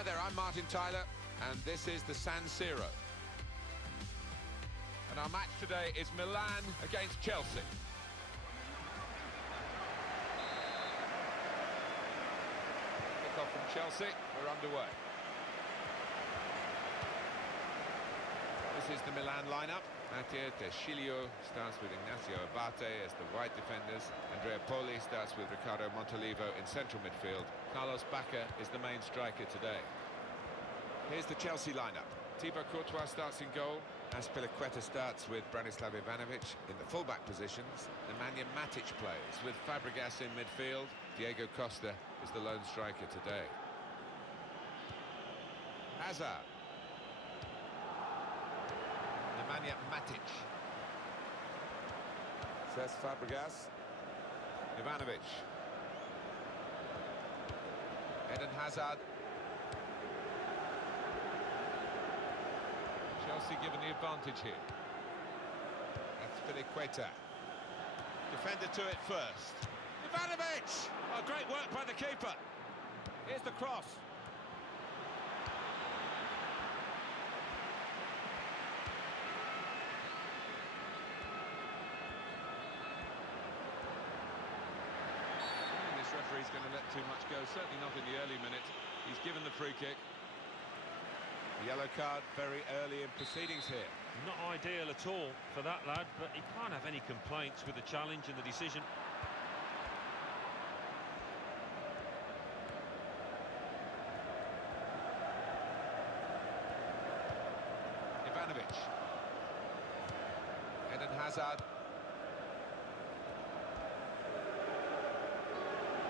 Hi there, I'm Martin Tyler, and this is the San Siro. And our match today is Milan against Chelsea. Kick-off from Chelsea, we're underway. This is the Milan lineup. Mattia Deschilio starts with Ignacio Abate as the wide defenders. Andrea Poli starts with Ricardo Montolivo in central midfield. Carlos Bacca is the main striker today. Here's the Chelsea lineup. Thibaut Courtois starts in goal. Azpilicueta starts with Branislav Ivanovic in the fullback positions. Nemanja Matic plays with Fabregas in midfield. Diego Costa is the lone striker today. Hazard. Nemanja Matic. Says Fabregas. Ivanovic. Eden Hazard. Chelsea given the advantage here. Azpilicueta. Defender to it first. Ivanovic! Oh, great work by the keeper. Here's the cross. This referee's going to let too much go, certainly not in the early minutes. He's given the free kick. The yellow card very early in proceedings here. Not ideal at all for that lad, but he can't have any complaints with the challenge and the decision. Ivanovic. Eden Hazard.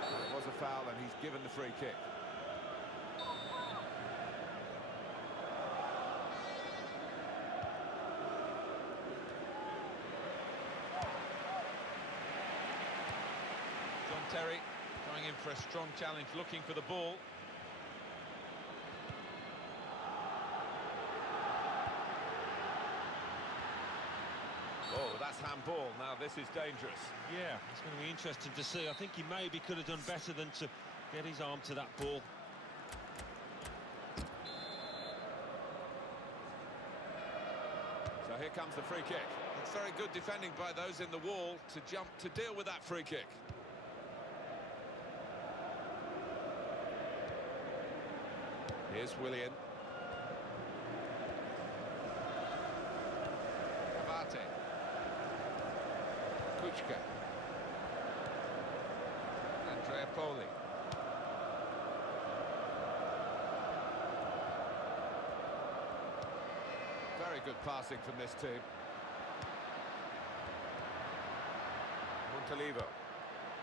It was a foul and he's given the free kick. Terry going in for a strong challenge, looking for the ball. Oh, that's handball. Now this is dangerous. Yeah, it's going to be interesting to see. I think he maybe could have done better than to get his arm to that ball. So here comes the free kick. It's very good defending by those in the wall to jump to deal with that free kick. Here's Willian. Abate. Kuchka. Andrea Poli. Very good passing from this team. Montolivo.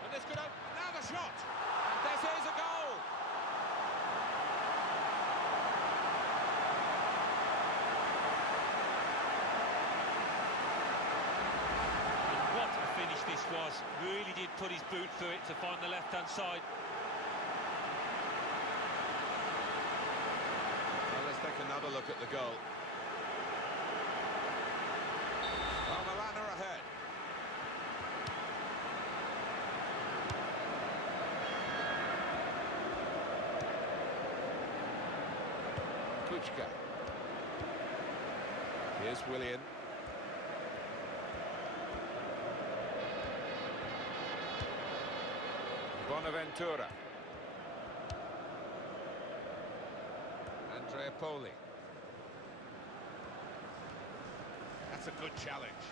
And this could open. Now the shot! And this is a goal! This was, really did put his boot through it to find the left-hand side. Well, let's take another look at the goal. Well, Milan are ahead. Kuchka. Here's Willian. Bonaventura. Andrea Poli. That's a good challenge.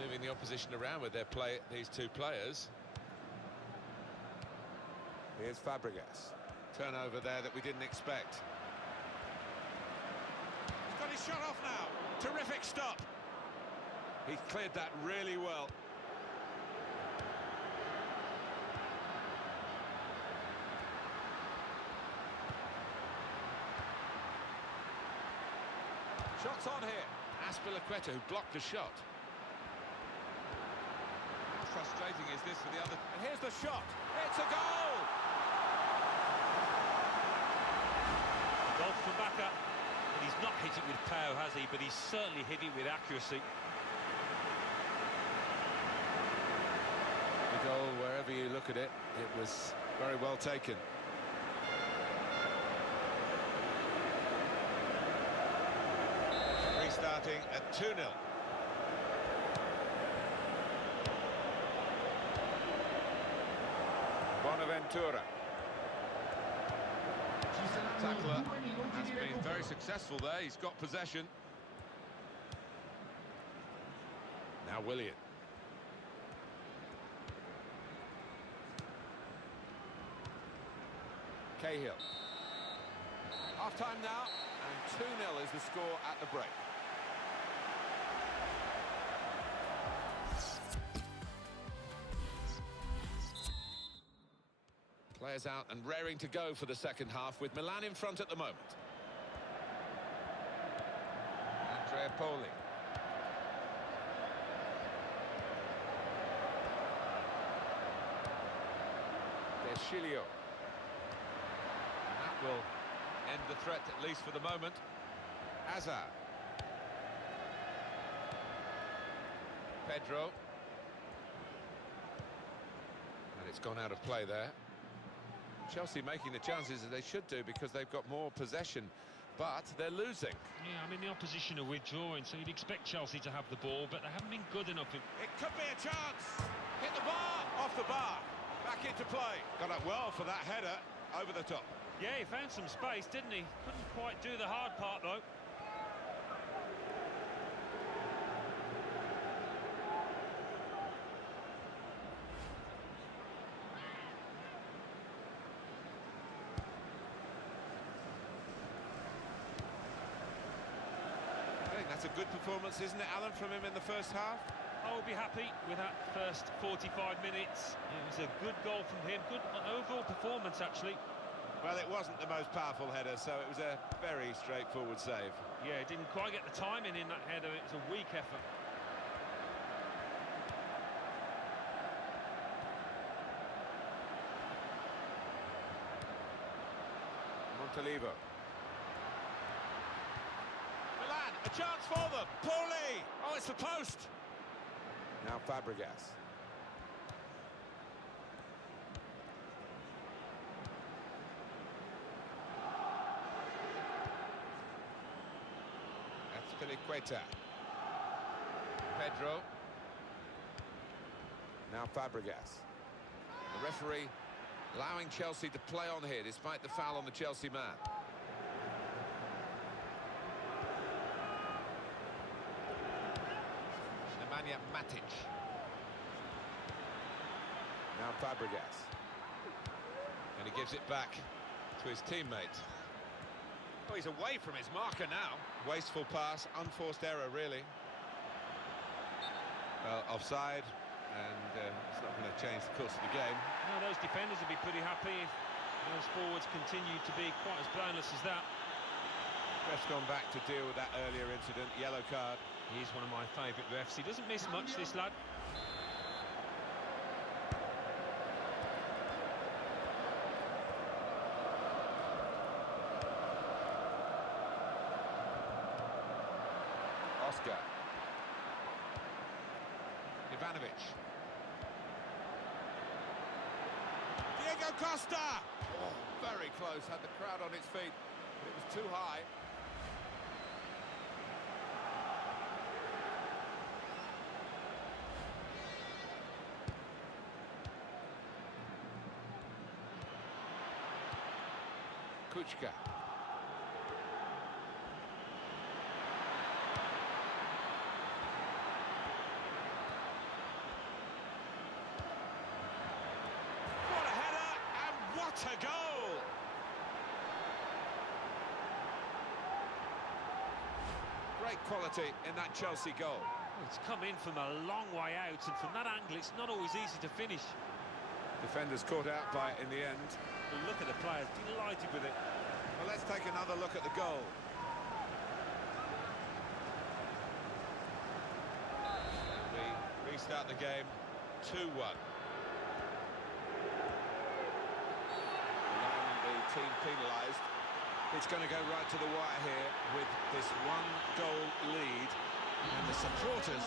Moving the opposition around with their play, these two players. Here's Fabregas. Turnover there that we didn't expect. He's got his shot off now. Terrific stop. He cleared that really well. Shots on here. Azpilicueta, who blocked the shot. How frustrating is this for the other? And here's the shot. It's a goal! Goal from Bacca. And he's not hit it with power, has he? But he's certainly hit it with accuracy. It look at it, it was very well taken. Restarting at 2-0. Bonaventura. Tackler has been very successful there. He's got possession. Now Willian. Cahill. Half-time now, and 2-0 is the score at the break. Players out and raring to go for the second half, with Milan in front at the moment. Andrea Poli. Deschilio. That will end the threat, at least for the moment. Hazard. Pedro. And it's gone out of play there. Chelsea making the chances as they should do because they've got more possession, but they're losing. Yeah, I mean, the opposition are withdrawing, so you'd expect Chelsea to have the ball, but they haven't been good enough. It could be a chance. Hit the bar. Off the bar. Back into play. Got up well for that header over the top. Yeah, he found some space, didn't he? Couldn't quite do the hard part, though. That's a good performance, isn't it, Alan, from him in the first half? I'll be happy with that first 45 minutes. It was a good goal from him. Good overall performance, actually. Well, it wasn't the most powerful header, so it was a very straightforward save. Yeah, didn't quite get the timing in that header. It was a weak effort. Montolivo. Milan, a chance for them. Poli. Oh, it's the post. Now Fabregas. That's Piliqueta. Pedro. Now Fabregas. The referee allowing Chelsea to play on here despite the foul on the Chelsea man. Nemanja Matic. Now Fabregas. And he gives it back to his teammate. Oh, he's away from his marker now. Wasteful pass, unforced error, really. Well, offside, and it's not going to change the course of the game. No, those defenders will be pretty happy if those forwards continue to be quite as blameless as that. Ref's gone back to deal with that earlier incident, yellow card. He's one of my favourite refs. He doesn't miss much, this lad. Oscar. Ivanovic. Diego Costa! Oh, very close, had the crowd on its feet, but it was too high. Kuchka. What a header, and what a goal! Great quality in that Chelsea goal. It's come in from a long way out, and from that angle, it's not always easy to finish. Defenders caught out by it in the end. Look at the players, delighted with it. Well, let's take another look at the goal. We restart the game 2-1. The team penalised. It's going to go right to the wire here with this one-goal lead And the supporters,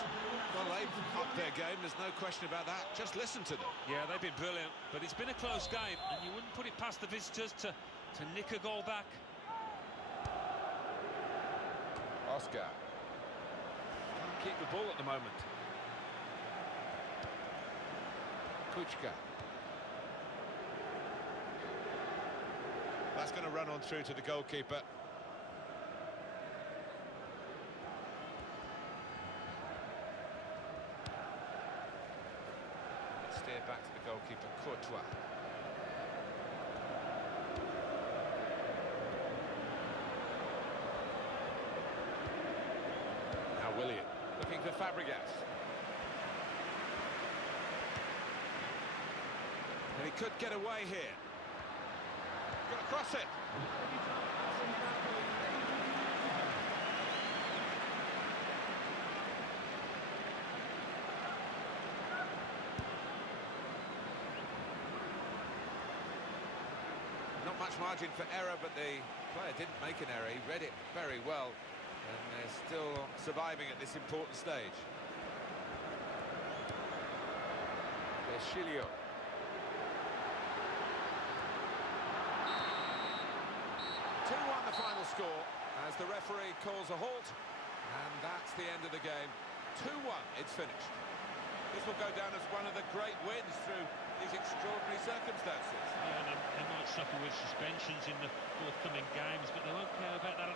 well, they've upped their game, there's no question about that. Just listen to them. Yeah, they've been brilliant, but it's been a close game, and you wouldn't put it past the visitors to nick a goal back. Oscar. Can't keep the ball at the moment. Kuchka. That's going to run on through to the goalkeeper. Steer back to the goalkeeper, Courtois. Now Willian, looking for Fabregas. And he could get away here. Going to cross it. Not much margin for error, but the player didn't make an error. He read it very well, and they're still surviving at this important stage. There's Chilio. 2-1 the final score, as the referee calls a halt, and that's the end of the game. 2-1, it's finished. This will go down as one of the great wins through these extraordinary circumstances. Yeah, and they might suffer with suspensions in the forthcoming games, but they won't care about that